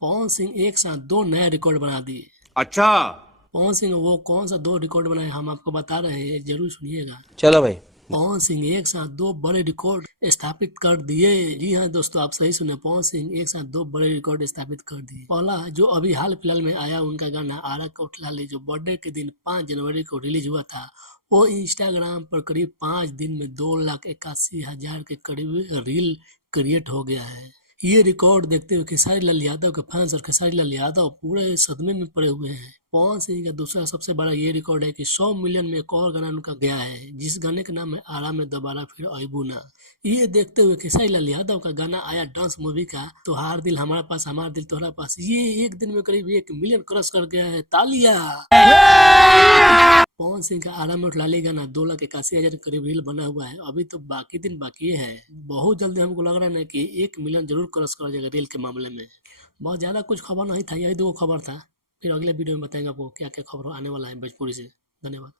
पवन सिंह एक साथ दो नए रिकॉर्ड बना दिए। अच्छा। पवन सिंह वो कौन सा दो रिकॉर्ड बनाए हम आपको बता रहे हैं, जरूर सुनिएगा। चलो भाई। पवन सिंह एक साथ दो बड़े रिकॉर्ड स्थापित कर दिए। जी हाँ दोस्तों, आप सही सुने, पवन सिंह एक साथ दो बड़े रिकॉर्ड स्थापित कर दिए। पहला जो अभी हाल फिलहाल में आया उनका गाना आरा कोठलाली, जो बर्थडे के दिन 5 जनवरी को रिलीज हुआ था, वो इंस्टाग्राम पर करीब 5 दिन में 2,81,000 के करीब रील क्रिएट हो गया है। ये रिकॉर्ड देखते हुए खेसारी लाल यादव के फैंस और खेसारी लाल यादव पूरे सदमे में पड़े हुए हैं। पवन सिंह का दूसरा सबसे बड़ा ये रिकॉर्ड है कि 100 मिलियन में एक और गाना उनका गया है, जिस गाने का नाम है आरा में दोबारा फिर अबू ना। ये देखते हुए खेसारी लाल यादव का गाना आया डांस मूवी का, तोहार दिल हमारा पास हमारा दिल तोहरा पास, ये एक दिन में करीब 1 मिलियन क्रॉस कर गया है। तालियां। पवन सिंह का आरा में उठलाली गाना 2,81,000 के करीब रील बना हुआ है। अभी तो बाकी दिन बाकी है, बहुत जल्दी हमको लग रहा है ना कि 1 मिलियन जरूर क्रॉस कर जाएगा रील के मामले में। बहुत ज्यादा कुछ खबर नहीं था, यही दो खबर था। फिर अगले वीडियो में बताएंगे आपको क्या क्या खबर आने वाला है भोजपुरी से। धन्यवाद।